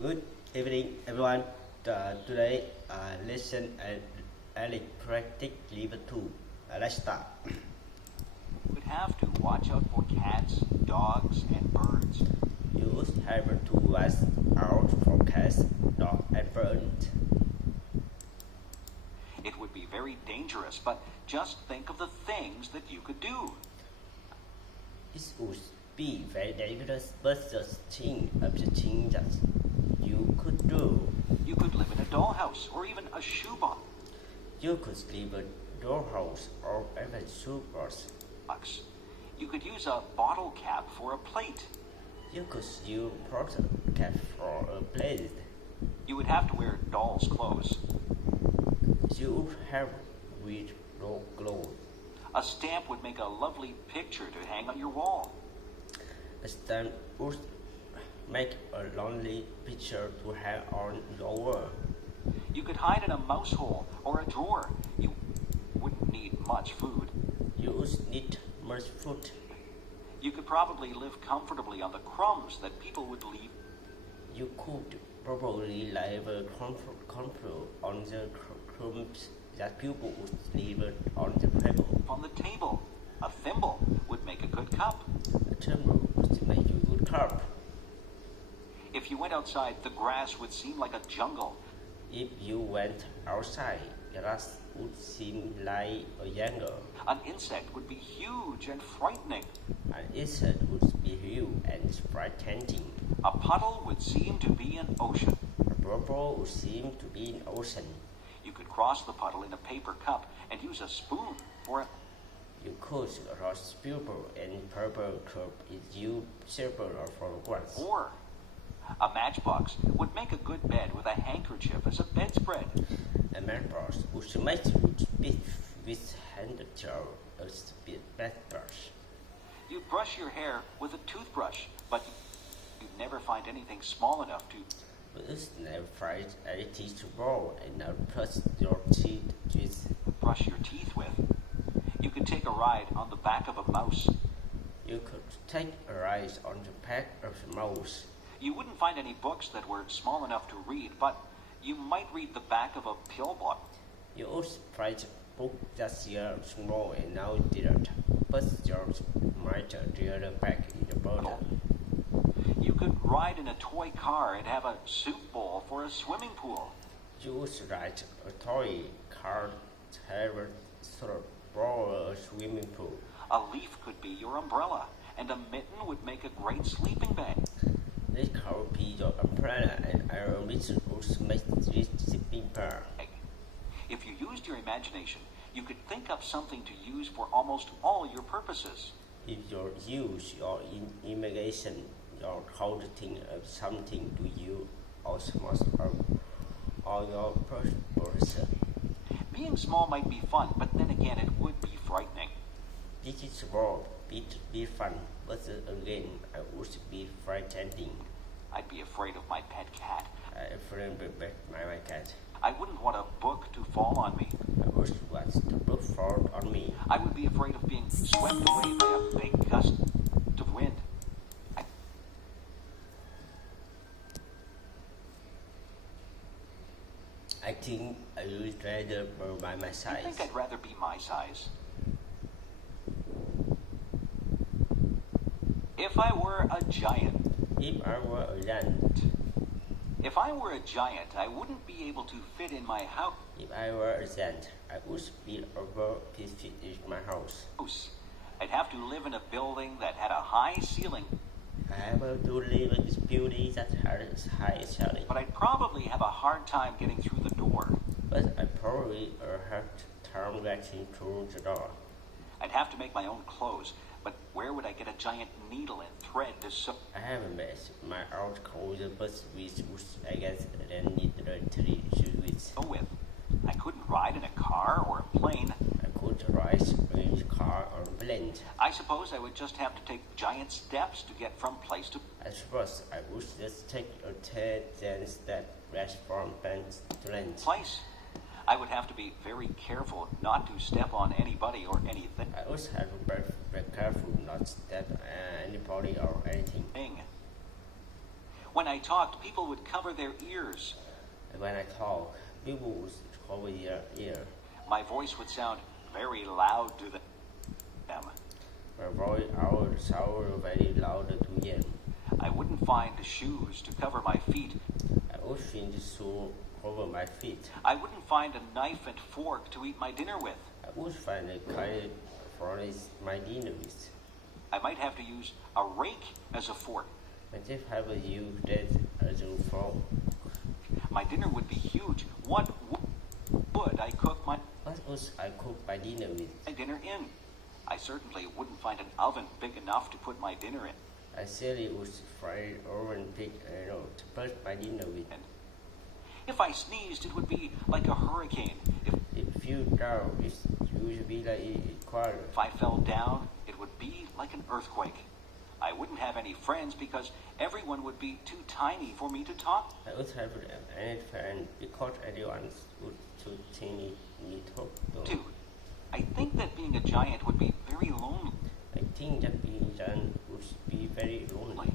Good evening, everyone. Today, lesson and electric lever 2. Let's start. You would have to watch out for cats, dogs, and birds. Use hammer to watch out for cats, dogs, and birds. It would be very dangerous, but just think of the things that you could do. It would be very dangerous, but just think of the things that you could do. You could live in a dollhouse or even a shoebox. You could leave a dollhouse or even shoebox. You could use a bottle cap for a plate. You could use bottle cap for a plate. You would have to wear doll's clothes. You have with no clothes. A stamp would make a lovely picture to hang on your wall. A stamp would make a lonely picture to hang on your wall. You could hide in a mouse hole or a drawer. You wouldn't need much food. You would need much food. You could probably live comfortably on the crumbs that people would leave. You could probably live comfortable on the crumbs that people would leave on the table. On the table, a thimble would make a good cup. A thimble would make you a good cup. If you went outside, the grass would seem like a jungle. If you went outside, grass would seem like a jungle. An insect would be huge and frightening. An insect would be huge and frightening. A puddle would seem to be an ocean. A bubble would seem to be an ocean. You could cross the puddle in a paper cup and use a spoon for it. You could cross purple and purple cup if you silver for grass. Or a matchbox would make a good bed with a handkerchief as a bedspread. A matchbox would make you bed with handkerchief as a bedbrush. You brush your hair with a toothbrush, but you'd never find anything small enough to. But it's never find anything to roll and now brush your teeth with. Brush your teeth with. You could take a ride on the back of a mouse. You could take a ride on the back of a mouse. You wouldn't find any books that were small enough to read, but you might read the back of a pill bottle. You would find a book that's small and now didn't, but yours might read the back in the bottle. You could ride in a toy car and have a soup bowl for a swimming pool. You would ride a toy car to have a sort of a swimming pool. A leaf could be your umbrella, and a mitten would make a great sleeping bag. This could be your umbrella and our mitten would make this sleeping bag. If you used your imagination, you could think up something to use for almost all your purposes. If you use your imagination, your whole thing of something to you almost all your purposes. Being small might be fun, but then again it would be frightening. This is world, it be fun, but again I would be frightening. I'd be afraid of my pet cat. I afraid of my cat. I wouldn't want a book to fall on me. I would want the book fall on me. I would be afraid of being swept away by a big gust of wind. I think I would rather be by my I size. think I'd rather be my size. If I were a giant. If I were a giant. If I were a giant, I wouldn't be able to fit in my house. If I were a giant, I would be over 50 feet in my house. I'd have to live in a building that had a high ceiling. I have to live in this building that has high ceiling. But I'd probably have a hard time getting through the door. But I probably have time getting through the door. I'd have to make my own clothes, but where would I get a giant needle and thread to sew? I haven't made my own clothes, but with I guess I need the 3 shoes. With. I couldn't ride in a car or a plane. I could ride in a car or a plane. I suppose I would just have to take giant steps to get from place to. I suppose I would just take a 10 step rest from place to place. I would have to be very careful not to step on anybody or anything. I also have to be careful not to step on anybody or anything. When I talked, people would cover their ears. And when I talk, people would cover their ear. My voice would sound very loud to them. My voice would sound very loud to them. I wouldn't find shoes to cover my feet. I would find shoes cover my feet. I wouldn't find a knife and fork to eat my dinner with. I would find a kite for my dinner with. I might have to use a rake as a fork. But if I would use that as a fork, my dinner would be huge. What would I cook my what would I cook my dinner with? dinner in? I certainly wouldn't find an oven big enough to put my dinner in. I certainly would find an oven big enough to put my dinner with. If I sneezed, it would be like a hurricane. If you down, it would be like a quarter. If I fell down, it would be like an earthquake. I wouldn't have any friends because everyone would be too tiny for me to talk. I would have any friend because everyone would too tiny me to talk to. 2. I think that being a giant would be very lonely. I think that being done would be very lonely.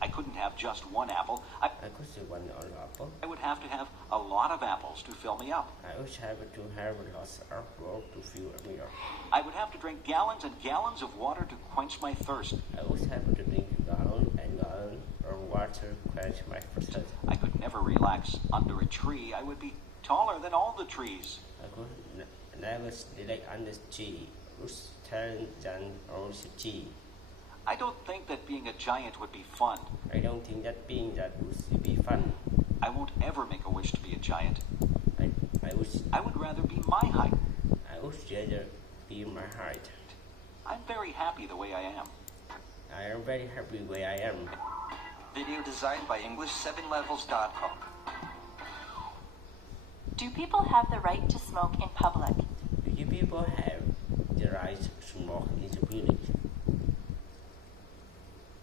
I couldn't have just one apple. I could say one apple. I would have to have a lot of apples to fill me up. I would have to have lots of apple to fill me up. I would have to drink gallons and gallons of water to quench my thirst. I would have to drink gallons and gallons of water to quench my thirst. I could never relax under a tree. I would be taller than all the trees. I could never relax under the tree. Would turn than on the tree. I don't think that being a giant would be fun. I don't think that being that would be fun. I won't ever make a wish to be a giant. I would rather be my height. I would rather be my height. I'm very happy the way I am. I am very happy where I am. Video designed by English7levels.com. Do people have the right to smoke in public? Do you people have the right to smoke in the building?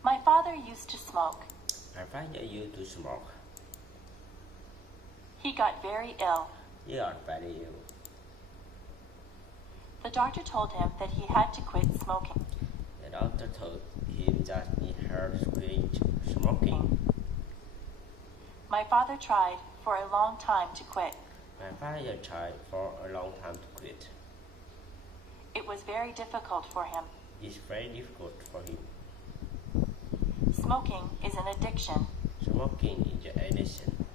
My father used to smoke. My father used to smoke. He got very ill. He got very ill. The doctor told him that he had to quit smoking. The doctor told him that he had to quit smoking. My father tried for a long time to quit. My father tried for a long time to quit. It was very difficult for him. It's very difficult for him. Smoking is an addiction. Smoking is an addiction.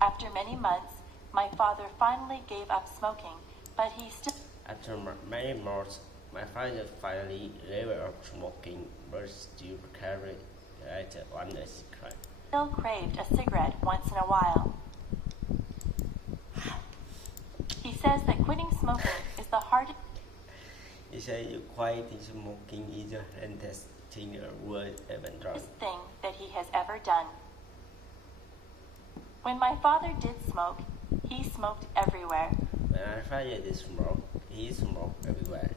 After many months, my father finally gave up smoking, but he still After many months, my father finally gave up smoking, but still carried it on the cigarette. craved a cigarette once in a while. He says that quitting smoking is the hardest He said quitting smoking is the hardest thing the world ever done. thing that he has ever done. When my father did smoke, he smoked everywhere. When my father did smoke, he smoked everywhere.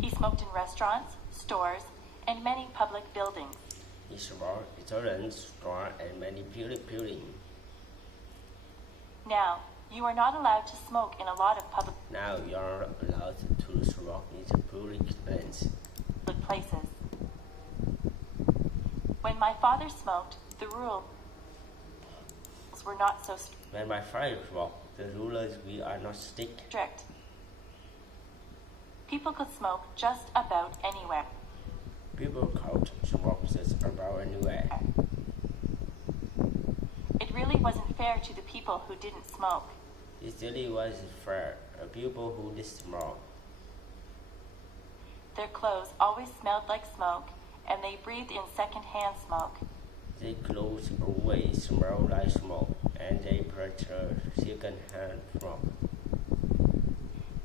He smoked in restaurants, stores, and many public buildings. He smoked in restaurants, stores, and many public buildings. Now, you are not allowed to smoke in a lot of public Now you are allowed to smoke in the public places. places. When my father smoked, the rules were not so When my father smoked, the rulers we are not strict. strict. People could smoke just about anywhere. People could smoke just about anywhere. It really wasn't fair to the people who didn't smoke. It really wasn't fair. People who did smoke, Their clothes always smelled like smoke, and they breathed in second-hand smoke. their clothes always smell like smoke, and they prefer second-hand smoke.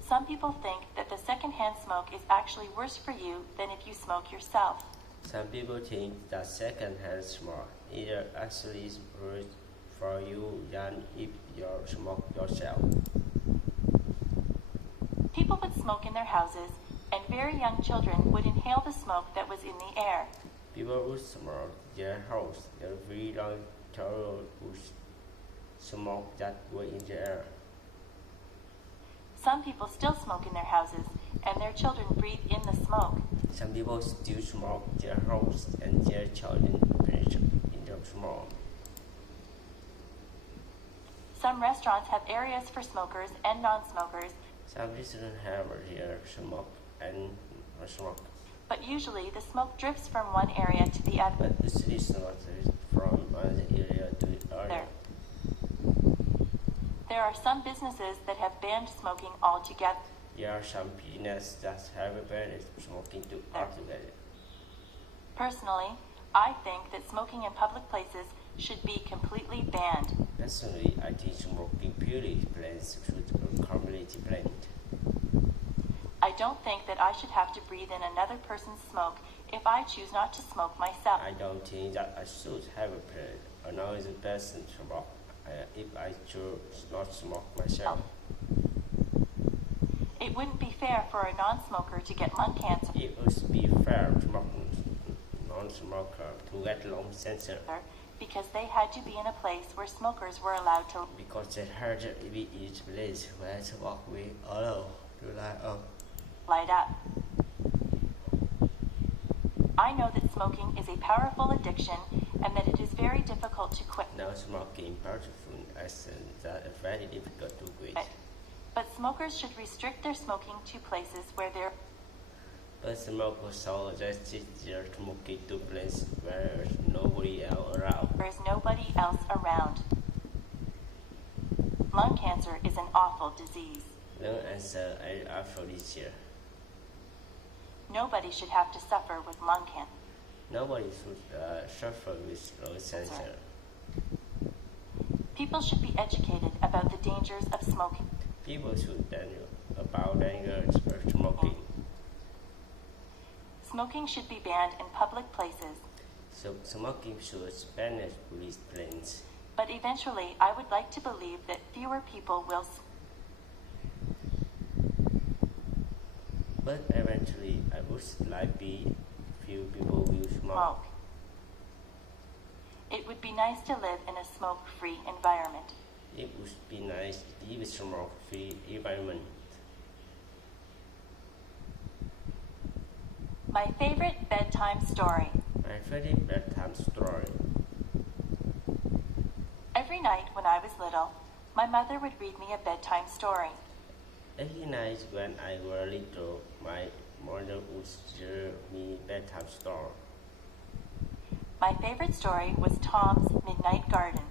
Some people think that the second-hand smoke is actually worse for you than if you smoke yourself. Some people think that second-hand smoke is actually worse for you than if you smoke yourself. People would smoke in their houses, and very young children would inhale the smoke that was in the air. People would smoke their house. The very young child would smoke that was in the air. Some people still smoke in their houses, and their children breathe in the smoke. Some people still smoke their house and their children perish in the smoke. Some restaurants have areas for smokers and non-smokers, Some restaurants have their smoke and smoke, but usually the smoke drifts from one area to the other. but this is not from one area to the other. There are some businesses that have banned smoking altogether. There are some businesses that have banned smoking altogether. Personally, I think that smoking in public places should be completely banned. Personally, I think smoking purely plants should be completely banned. I don't think that I should have to breathe in another person's smoke if I choose not to smoke myself. I don't think that I should have a plan another person smoke if I choose not to smoke myself. It wouldn't be fair for a non-smoker to get lung cancer It would be fair to non-smoker to get lung cancer because they had to be in a place where smokers were allowed to because they had to be in a place where smoke we allow to light up. light up. I know that smoking is a powerful addiction and that it is very difficult to quit. Now smoking powerful as that is very difficult to quit. But smokers should restrict their smoking to places where there But smokers suggested their smoking to places where there's nobody else around. is nobody else around. Lung cancer is an awful disease. Lung cancer is awful disease. Nobody should have to suffer with lung cancer. Nobody should suffer with lung cancer. People should be educated about the dangers of smoking. People should know about dangers of smoking. Smoking should be banned in public places, So smoking should banish police planes. but eventually I would like to believe that fewer people will But eventually, I would like be few people will smoke. smoke. It would be nice to live in a smoke-free environment. It would be nice to live in smoke-free environment. My favorite bedtime story. My favorite bedtime story. Every night when I was little, my mother would read me a bedtime story. Every night when I was little, my mother would tell me bedtime story. My favorite story was Tom's Midnight Garden.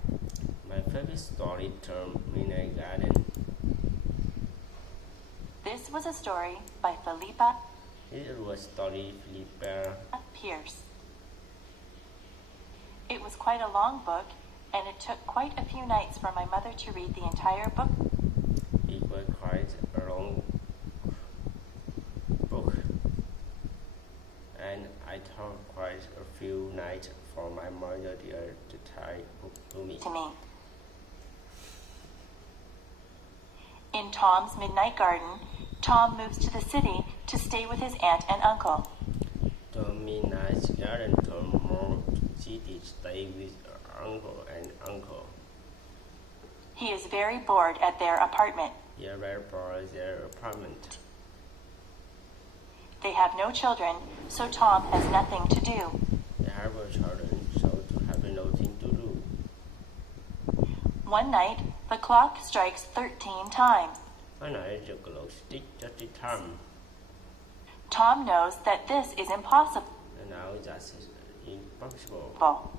My favorite story term Midnight Garden. This was a story by Philippa It was story Philippa. Pierce. It was quite a long book, and it took quite a few nights for my mother to read the entire book. It was quite a long book, and I took quite a few nights for my mother to tie book to me. In Tom's Midnight Garden, Tom moves to the city to stay with his aunt and uncle. The Midnight Garden Tom moved to city to stay with her uncle and uncle. He is very bored at their apartment. They are very poor at their apartment. They have no children, so Tom has nothing to do. They have no children, so to have nothing to do. One night, the clock strikes 13 times. One night the clock struck 30 times, Tom knows that this is impossible. and now that's impossible.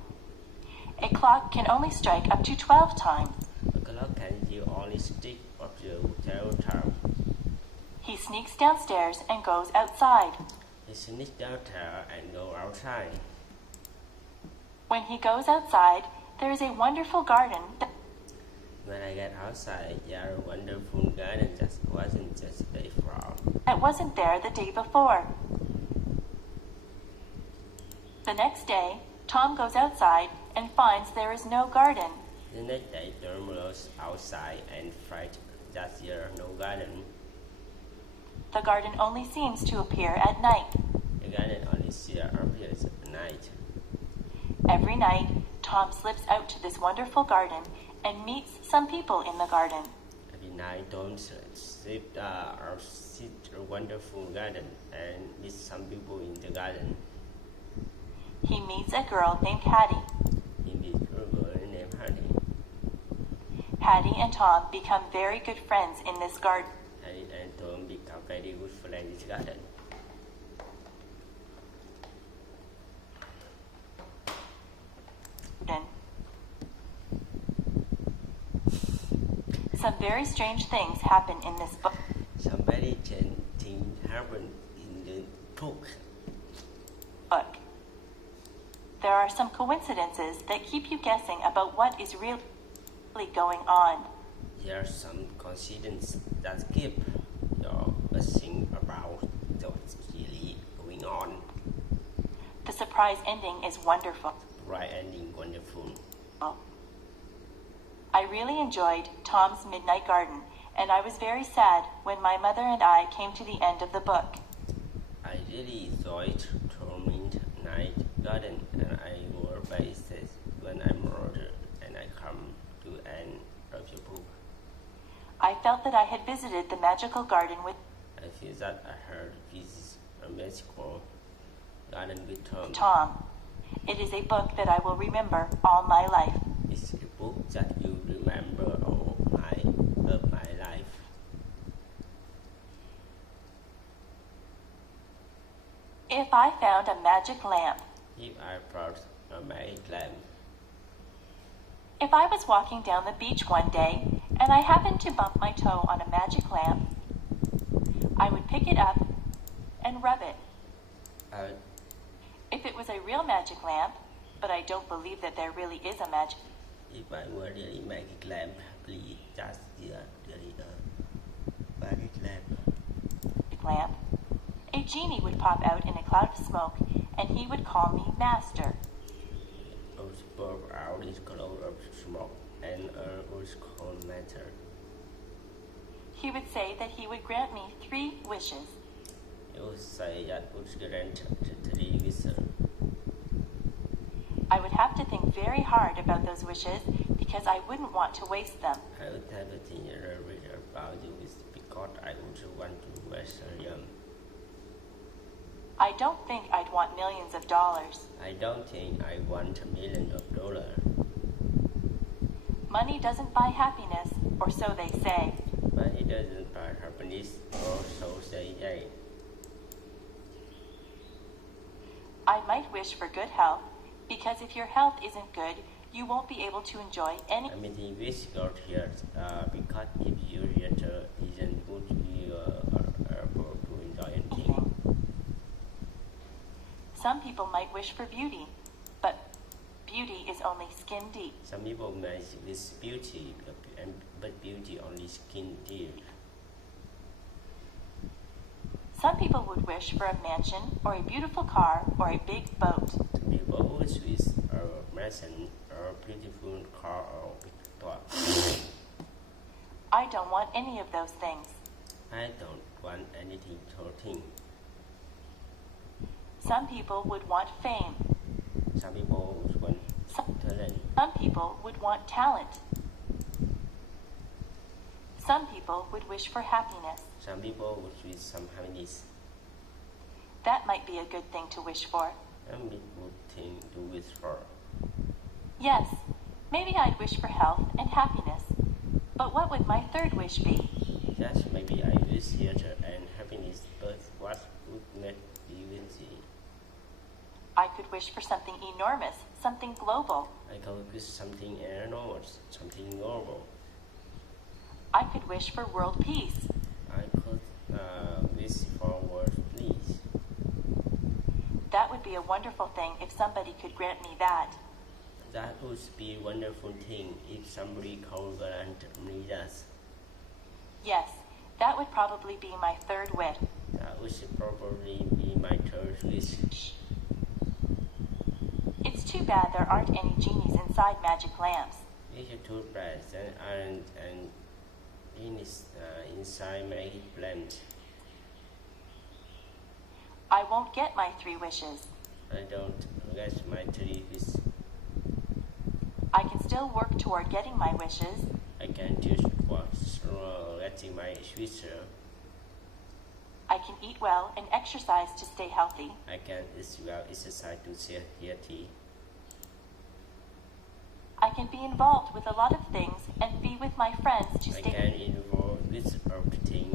A clock can only strike up to 12 times. A clock can only stick up to 12 times. He sneaks downstairs and goes outside. He sneaks downstairs and goes outside. When he goes outside, there is a wonderful garden When I get outside, there is a wonderful garden that wasn't just day from. that wasn't there the day before. The next day, Tom goes outside and finds there is no garden. The next day, Tom goes outside and finds that there is no garden. The garden only seems to appear at night. The garden only appears at night. Every night, Tom slips out to this wonderful garden and meets some people in the garden. Every night, don't sit or sit a wonderful garden and meet some people in the garden. He meets a girl named Hattie. He meets a girl named Hattie. Hattie and Tom become very good friends in this garden. Hattie and Tom become very good friends in this garden. Some very strange things happen in this book. Some very strange things happen in the book. There are some coincidences that keep you guessing about what is really going on. There are some coincidences that keep you guessing about what's really going on. The surprise ending is wonderful. Right ending wonderful. I really enjoyed Tom's Midnight Garden, and I was very sad when my mother and I came to the end of the book. I really enjoyed Tom's Midnight Garden, and I were very sad when I'm older and I come to the end of the book. I felt that I had visited the magical garden with I feel that I heard visit a magical garden with Tom. It is a book that I will remember all my life. It's a book that you remember all of my life. If I found a magic lamp. If I brought a magic lamp. If I was walking down the beach one day and I happened to bump my toe on a magic lamp, I would pick it up and rub it. If it was a real magic lamp, but I don't believe that there really is a magic. If I were really magic lamp, please just really magic lamp, a genie would pop out in a cloud of smoke, and he would call me master. I was pop out in a cloud of smoke, and I was called master. He would say that he would grant me 3 wishes. He would say that would grant 3 wishes. I would have to think very hard about those wishes because I wouldn't want to waste them. I would have to think very about the wishes because I wouldn't want to waste them. I don't think I'd want millions of dollars. I don't think I want $1 million. Money doesn't buy happiness, or so they say. Money doesn't buy happiness, or so say they. I might wish for good health, because if your health isn't good, you won't be able to enjoy any. I mean, the wish got here because if your health isn't good, you are able to enjoy anything. Some people might wish for beauty, but beauty is only skin deep. Some people might wish beauty, but beauty only skin deep. Some people would wish for a mansion, or a beautiful car, or a big boat. Some people always wish a mansion, or a beautiful car, or a big boat. I don't want any of those things. I don't want anything to think. Some people would want fame. Some people would want talent. Some people would want talent. Some people would wish for happiness. Some people would wish some happiness. That might be a good thing to wish for. Some people think to wish for. Yes, maybe I'd wish for health and happiness. But what would my 3rd wish be? Yes, maybe I wish health and happiness, but what would make you wish? I could wish for something enormous, something global. I could wish something enormous, something global. I could wish for world peace. I could wish for world peace. That would be a wonderful thing if somebody could grant me that. That would be a wonderful thing if somebody could grant me that. Yes, that would probably be my 3rd wish. That would probably be my 3rd wish. It's too bad there aren't any genies inside magic lamps. It's too bad there aren't any genies inside magic lamps. I won't get my 3 wishes. I don't get my 3 wishes. I can still work toward getting my wishes. I can just watch getting my future. I can eat well and exercise to stay healthy. I can eat well, exercise to stay healthy. I can be involved with a lot of things and be with my friends to I stay. can involve with everything